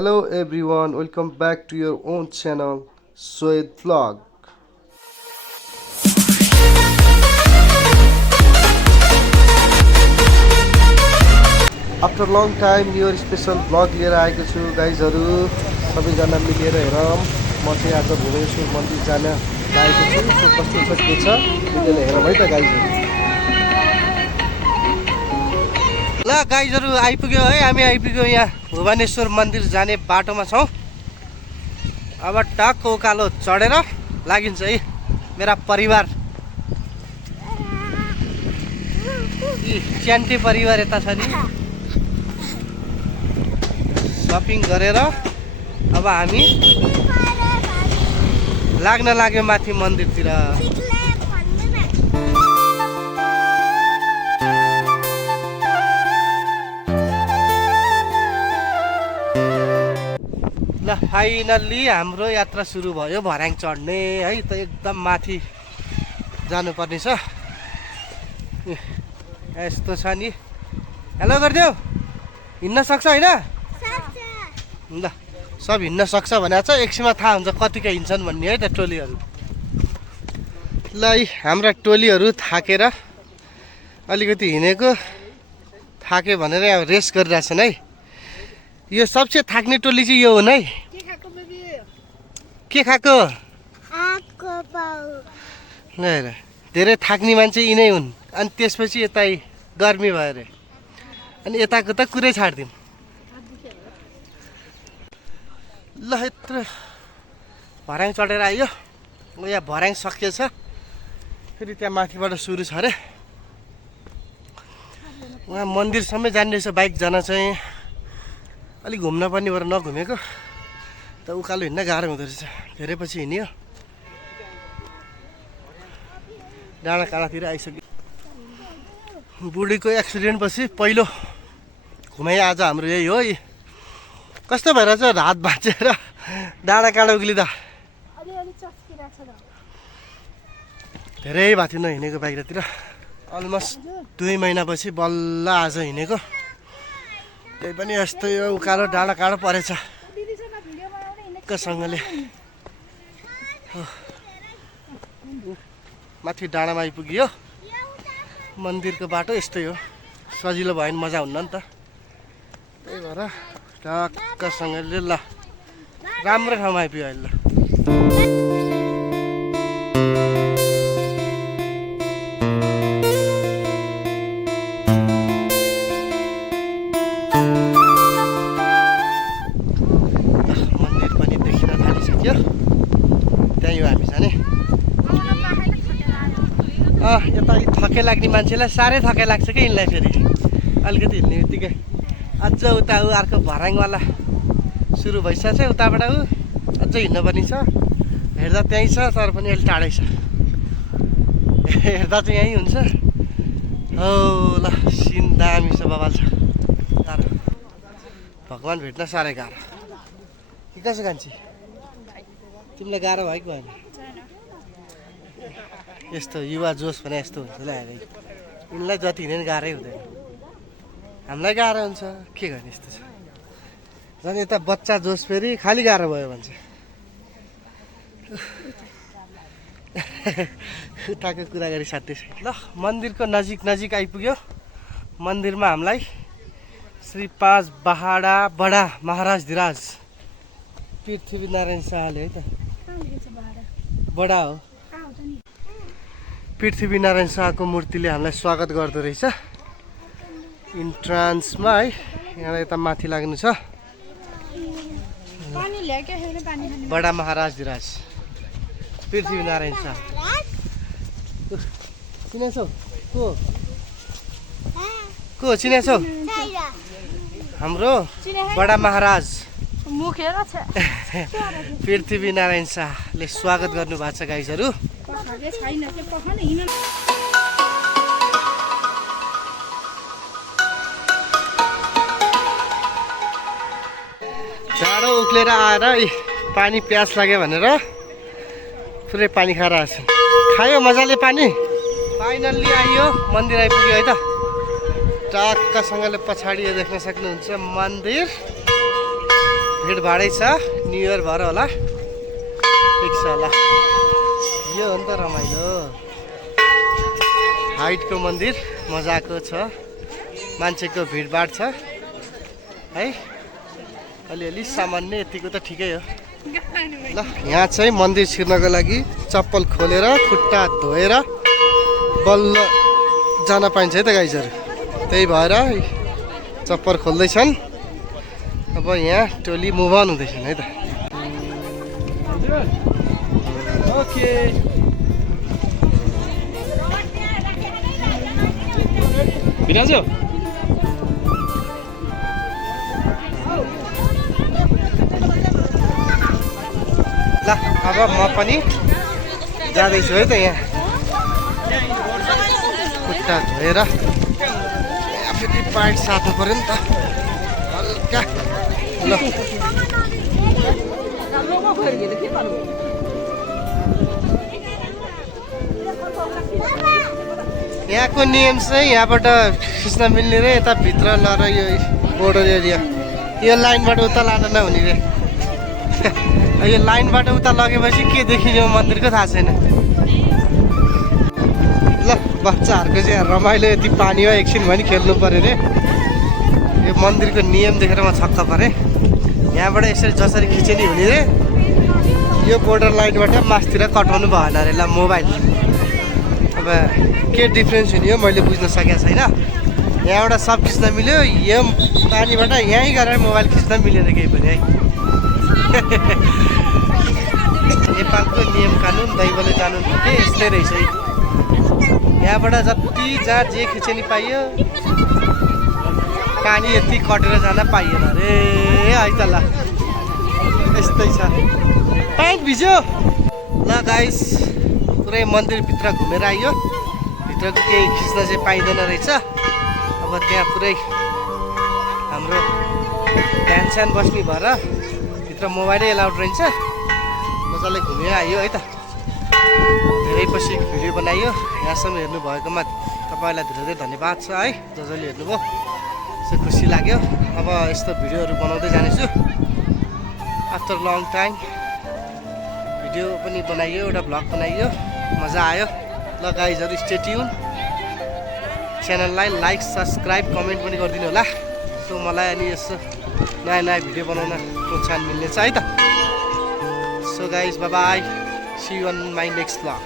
Hello everyone, welcome back to your own channel, Soed Vlog. After a long time, your special vlog लिएर आएको छु गाइजहरु सबैजना मिलेर हेरौँ म चाहिँ आज भुवनेश्वर मन्दिर जान लागेको छु कस्तो छ के छ मिलेर हेरौँ है त गाइजहरु ल गाइजहरु आइपुग्यो है हामी आइपुग्यो यहाँ भुवनेश्वर मन्दिर जाने बाटोमा छौं अब टक्क उकालो चढेर लागिन्छ है मेरा परिवार च्यान्टे परिवार यता छ नि शपिङ गरेर अब हामी लाग्न लाग्यो माथि मन्दिरतिर ल फाइनल्ली हाम्रो यात्रा सुरु भयो भर्याङ चढ्ने है त एकदम माथि जानुपर्ने छ यस्तो छ नि हेलो गरिदेऊ हिँड्न सक्छ हैन ल सब हिँड्न सक्छ भनेको छ एकछिनमा थाहा हुन्छ कतिका हिँड्छन् भन्ने है त टोलीहरू ल हाम्रा टोलीहरू थाकेर अलिकति हिँडेको थाक्यो भनेर अब रेस्ट गरिरहेछन् है यो सबसे थाक्ने टोली चाहिँ यो हो नै के खाएको ल हेर धेरै थाक्ने मान्छे यिनै हुन् अनि त्यसपछि यता गर्मी भयो अरे अनि यताको त कुरै छाड्दिउँ ल यत्रो भर्याङ चढेर आयो यहाँ भर्याङ सकिएछ फेरि त्यहाँ माथिबाट सुरु छ अरे उहाँ मन्दिरसम्म जाने रहेछ बाइक जान चाहिँ अलिक घुम्न पनि भएर नघुमेको त उकालो हिँड्न गाह्रो हुँदो रहेछ धेरै पछि हिँड्यो डाँडा काँडातिर आइसक्यो बुढीको एक्सिडेन्ट पछि पहिलो घुमाइ आज हाम्रो यही हो कस्तो भएर चाहिँ हात भाँचेर डाँडा काँडा उक्लिँदा धेरै भएको थियो नहिँडेको बाहिरतिर अलमोस्ट 2 महिनापछि बल्ल आज हिँडेको त्यही पनि यस्तो यो उकालो डाँडा काँडो परेछ सँगले माथि डाँडामा आइपुग्यो मन्दिरको बाटो यस्तै हो सजिलो भयो भने मजा हुन्न नि त त्यही भएर टक्कसँगले ल राम्रो ठाउँमा आइपुग्यो अहिले ल मन्दिर पनि देखिन थालिसक्यो त्यही हो हामी जाने यता थके लाग्ने मान्छेलाई साह्रै थके लाग्छ कि यिनलाई फेरि अलिकति हिँड्ने बित्तिकै अझ उता अर्को भर्याङवाला सुरु भइसकेको छ उताबाट अझ हिँड्नु पनि छ हेर्दा त्यहीँ छ तर पनि अहिले टाढै छ हेर्दा चाहिँ यहीँ हुन्छ हो ल सिन दामी छ बबाल छ तर भगवान् भेट्न साह्रै गाह्रो के कसो कान्छी तिमीलाई गाह्रो भयो कि भएन यस्तो युवा जोस भने यस्तो हुन्छ ल यिनलाई जति हिँड्ने गाह्रै हुँदैन हामीलाई गाह्रो हुन्छ के गर्ने यस्तो छ झन् यता बच्चा जोस फेरि खालि गाह्रो भयो भन्छ उताको कुरा गरी साथै ल मन्दिरको नजिक नजिक आइपुग्यो मन्दिरमा हामीलाई श्री 5 बहाडा बडा महाराज धिराज पृथ्वीनारायण शाहले है त बडा हो पृथ्वीनारायण शाहको मूर्तिले हामीलाई स्वागत गर्दो रहेछ इन्ट्रान्समा है यहाँ यता माथि लाग्नु छ बडा महाराज धिराज पृथ्वीनारायण शाह चिनेछौ को चिनेछौ हाम्रो बडा महाराज पृथ्वीनारायण शाहले स्वागत गर्नु भएको छ गाइजहरु जाडो उक्लेर आएर पानी प्यास लाग्यो भनेर पुरै पानी खाएर आएछ खायो मजाले पानी फाइनल्ली आइयो मन्दिर आइपुग्यो है त टक्कसँगले पछाडि देख्न सक्नुहुन्छ मन्दिर भिडभाडै छ, न्यु इयर भएर होला। ठिक छ होला, यो हो नि त रमाइलो। हाइटको मन्दिर मजाको छ, मान्छेको भिडभाड छ है, अलिअलि सामान्य यतिको त ठिकै हो। ल यहाँ चाहिँ मन्दिर छिर्नको लागि चप्पल खोलेर खुट्टा धोएर बल्ल जान पाइन्छ है त गाइजहरू। त्यही भएर चप्पल खोल्दैछन्। अब यहाँ टोली मुभ अन हुँदैछन् है त। ओके बिराजु ल अब म पनि जाँदैछु है त। यहाँ खुट्टा धोएर फेरि पाइट सार्नु पऱ्यो नि त हल्का। ल यहाँको नियम चाहिँ यहाँबाट खिच्न मिल्ने रे, यता भित्र लर यो बोर्डर एरिया यो लाइनबाट उता लान नहुने रे। यो लाइनबाट उता लगेपछि के देखिने मन्दिरको थाहा छैन। ल बच्चाहरूको चाहिँ रमाइलो यति पानीमा एकछिन भने खेल्नु पऱ्यो रे। यो मन्दिरको नियम देखेर म छक्क परेँ। यहाँबाट यसरी जसरी खिचे नि हुने रे, यो बोर्डर लाइनबाट मासतिर कटाउनु भएन अरे। ल मोबाइल अब के डिफ्रेन्स हुने हो मैले बुझ्न सकेको छैन। यहाँबाट सब खिच्न मिल्यो, यो पानीबाट यहीँ गरेर मोबाइल खिच्न मिलेन केही पनि है। नेपालको नियम कानुन दैवले जानु के यस्तै रहेछ है। यहाँबाट जति जहाँ जे खिचे नि पाइयो, पानी यति कटेर जान पाइएन अरे है त। ल यस्तै छ, प्यान्ट भिज्यो। ल गाइस पुरै मन्दिरभित्र घुमेर आइयो। भित्रको केही खिच्न चाहिँ पाइँदैन रहेछ। अब त्यहाँ पुरै हाम्रो ध्यान स्यान बस्ने भएर भित्र मोबाइलै एलाउड रहन्छ। मजाले घुमेर आयो है त। धेरै पछि भिडियो बनाइयो। यहाँसम्म हेर्नुभएकोमा तपाईँलाई धेरै धेरै धन्यवाद छ है, जसले हेर्नुभयो। यसो खुसी लाग्यो। अब यस्तो भिडियोहरू बनाउँदै जानेछु। आफ्टर लङ टाइम भिडियो पनि बनाइयो, एउटा भ्लग बनाइयो, मजा आयो। ल गाइजहरू स्टे ट्युन। च्यानललाई लाइक सब्सक्राइब कमेन्ट पनि गरिदिनु होला। सो मलाई अनि यस्तो नयाँ नयाँ भिडियो बनाउन प्रोत्साहन मिल्नेछ है त। So guys bye bye, see you on my next vlog.